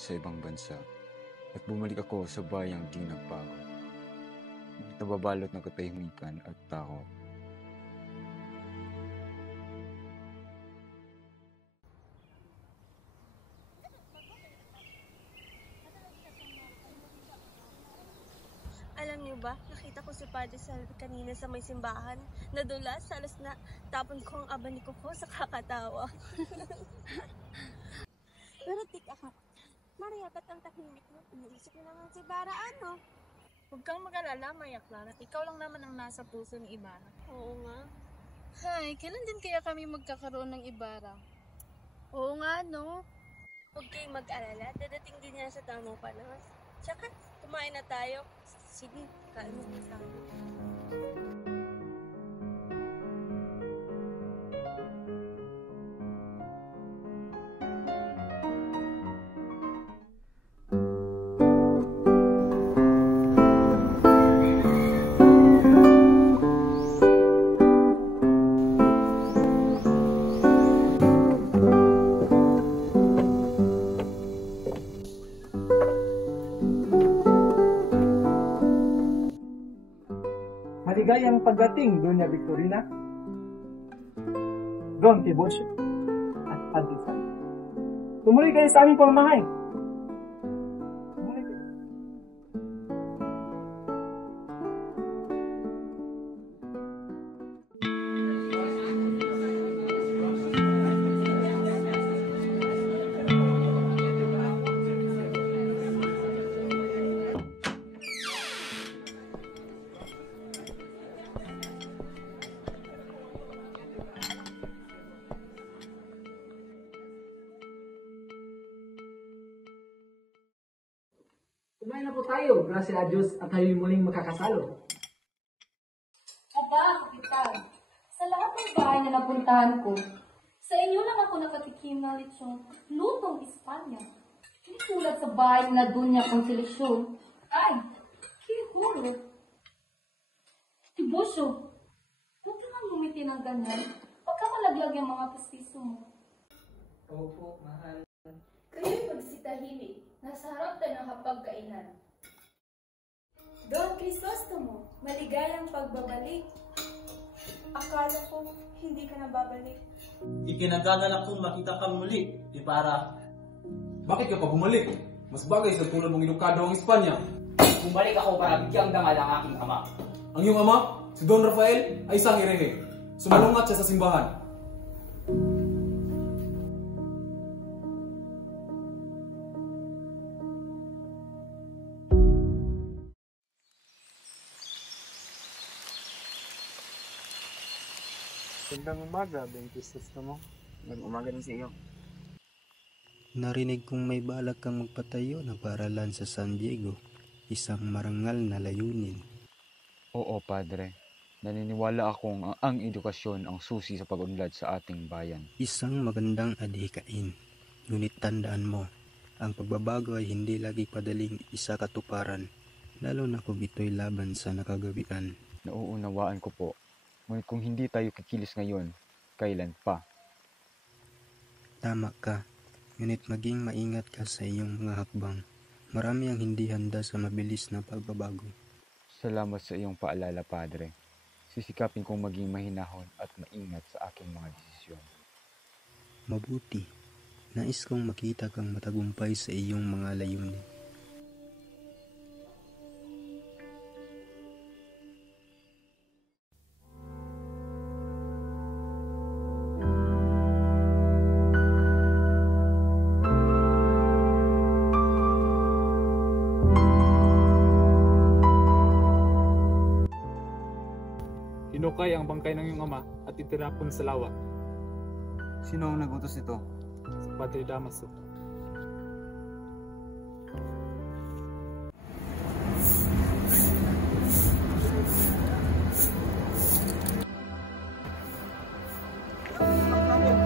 sa ibang bansa at bumalik ako sa bayang di nagbago. Nababalot ng katahimikan at takot. Alam niyo ba, nakita ko si Padre Salvi kanina sa may simbahan. Nadulas, salas na tapon ko ang abaniko ko sa kakatawa. Pero tika ka, Maria, ba't ang tahimik mo? Iniisip mo naman si Bara, ano? Huwag kang mag-alala, Maria Clara. Ikaw lang naman ang nasa puso ni Ibarra. Oo nga. Hay, kailan din kaya kami magkakaroon ng Ibarra? Oo nga, no? Huwag kayong mag-alala, dadating din yan sa tamang panahon. Tsaka, kumain na tayo. Sige, kain mo tayo. Maligayang pagdating, Doña Victorina, Don Tiburcio, at Padre Salvi. Tumuloy kayo sa aming pamamahay. Tumuloy kayo. Kumain na po tayo, gracias a Diyos at tayo'y muling magkakasalo. Aba, kapitan, sa lahat ng bahay na napuntahan ko, sa inyo lang ako nakatikim ng lechong lutong Espanya. Hindi tulad sa bahay na Dunya Concelasyon. Ay, kihuro. Tiburcio, huwag ka nga ngumiti ng ganyan. Pagka malaglag yung mga pastiso mo. Opo, mahal. Kayo'y magsitahimik. Nasa harap tayo ng hapagkainan. Don Crisostomo, maligayang pagbabalik. Akala ko, hindi ka na babalik. Ikinagagalak kong makita kang muli, Ibarra. Bakit ka pa bumalik? Mas bagay sa tulad mong edukado ang Espanya. Bumalik ako para bigyang dangal ang aking ama. Ang iyong ama, si Don Rafael, ay isang herehe. Sumalungat siya sa simbahan. Magandang umaga, Don Crisostomo. Magandang umaga din sa iyo. Narinig kong may balak kang magpatayo na paaralan sa San Diego, isang marangal na layunin. Oo, Padre. Naniniwala akong ang edukasyon ang susi sa pag-unlad sa ating bayan. Isang magandang adhikain, ngunit tandaan mo, ang pagbabago ay hindi lagi padaling isakatuparan, lalo na kung ito'y laban sa nakagawian. Nauunawaan ko po. Ngunit kung hindi tayo kikilos ngayon, kailan pa? Tama ka, ngunit maging maingat ka sa iyong mga hakbang. Marami ang hindi handa sa mabilis na pagbabago. Salamat sa iyong paalala, Padre. Sisikapin kong maging mahinahon at maingat sa aking mga desisyon. Mabuti. Nais kong makita kang matagumpay sa iyong mga layunin. Inukay ang bangkay ng iyong ama at itirapon sa lawa. Sino ang nagutos nito? Si Padre Damaso.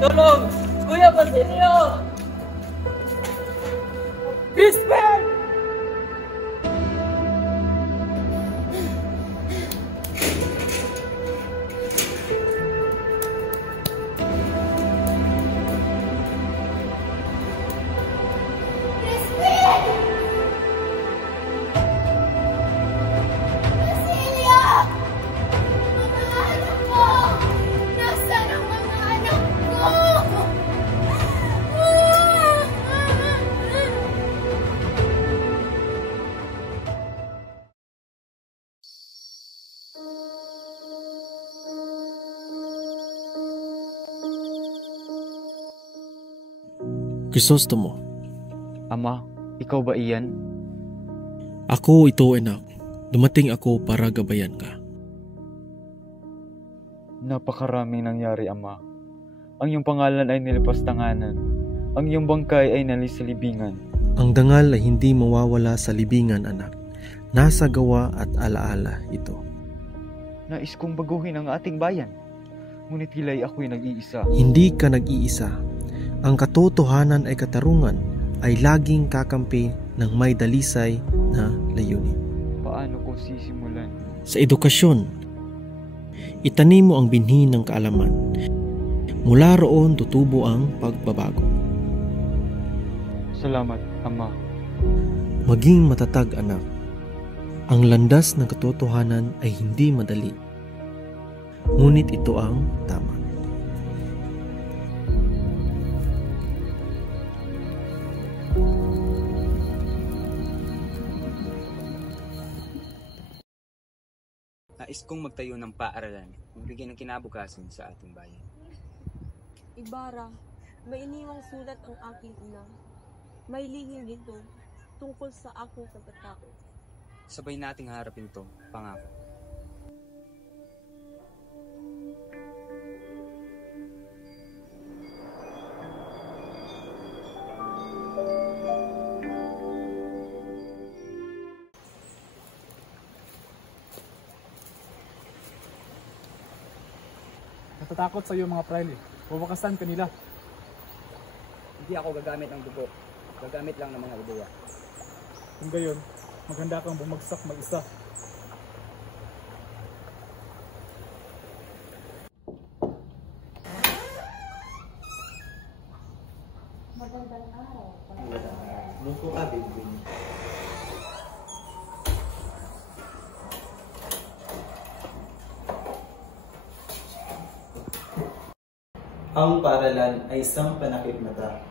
Tulong! Kuya Basilio! Crispin! Crispin! Crisostomo. Ama, ikaw ba iyan? Ako ito, anak. Dumating ako para gabayan ka. Napakaraming nangyari, Ama. Ang iyong pangalan ay nilipas tanganan. Ang iyong bangkay ay nalis sa libingan. Ang dangal ay hindi mawawala sa libingan, anak. Nasa gawa at alaala ito. Nais kong baguhin ang ating bayan. Ngunit hila'y ako'y nag-iisa. Hindi ka nag-iisa. Ang katotohanan ay katarungan ay laging kakampi ng may dalisay na layunin. Paano ko sisimulan? Sa edukasyon, itanim mo ang binhi ng kaalaman. Mula roon tutubo ang pagbabago. Salamat, Ama. Maging matatag, anak. Ang landas ng katotohanan ay hindi madali. Ngunit ito ang tama. Nais kong magtayo ng paaralan, magbigay ng kinabukasan sa ating bayan. Ibarra, may iniwang sulat ang aking ina. May lihim dito tungkol sa aking pagkatao. Sabay nating harapin to, pangako. Natatakot sa iyo mga praile. Wawakasan kanila. Hindi ako gagamit ng dugo. Gagamit lang ng mga ubuwa. Kung gayon, maghanda kang bumagsak mag-isa. Magandang araw. Luto ka, baby. Ang paaralan ay isang panakip mata.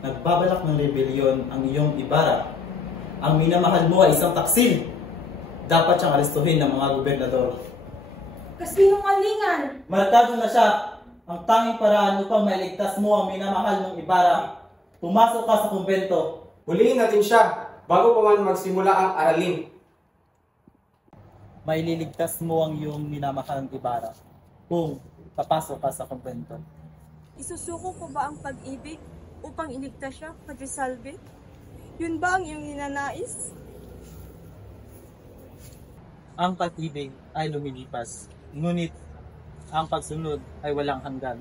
Nagbabalak ng rebelyon ang iyong Ibarra. Ang minamahal mo ay isang taksil. Dapat siyang arestuhin ng mga gobernador. Kasinungalingan! Malatado na siya. Ang tanging paraan upang mailigtas mo ang minamahal mong Ibarra. Pumasok ka sa kumbento. Huliin natin siya bago pa man magsimula ang aralin. Maililigtas mo ang iyong minamahal ng Ibarra kung papasok ka sa kumbento. Isusuko ko ba ang pag-ibig upang iligtas siya, Padre Salvi? Yun ba ang iyong ninanais? Ang pag-ibig ay lumilipas, ngunit ang pagsunod ay walang hanggan.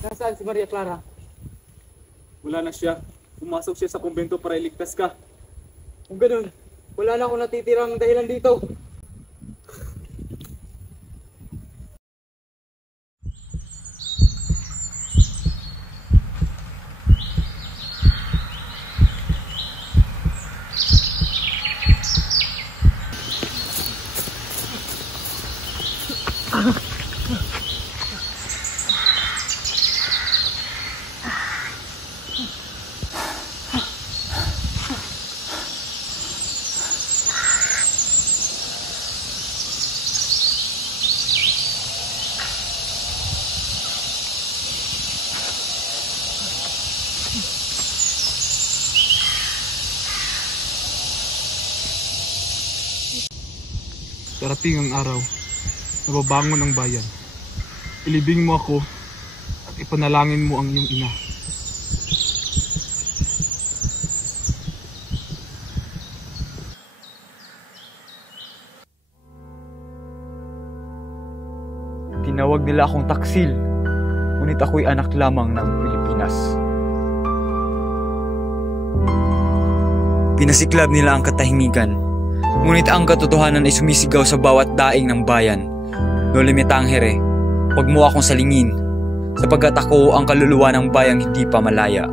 Nasaan si Maria Clara? Wala na siya. Pumasok siya sa kumbento para iligtas ka. Kung ganun, wala na akong natitirang dahilan dito. Darating ang araw na babangon ang bayan. Ilibing mo ako at ipanalangin mo ang iyong ina. Tinawag nila akong taksil, ngunit ako'y anak lamang ng Pilipinas. Pinasiklab nila ang katahimikan, ngunit ang katotohanan ay sumisigaw sa bawat daing ng bayan. No me tangere, huwag mo akong salingin, sapagkat ako ang kaluluwa ng bayang hindi pa malaya.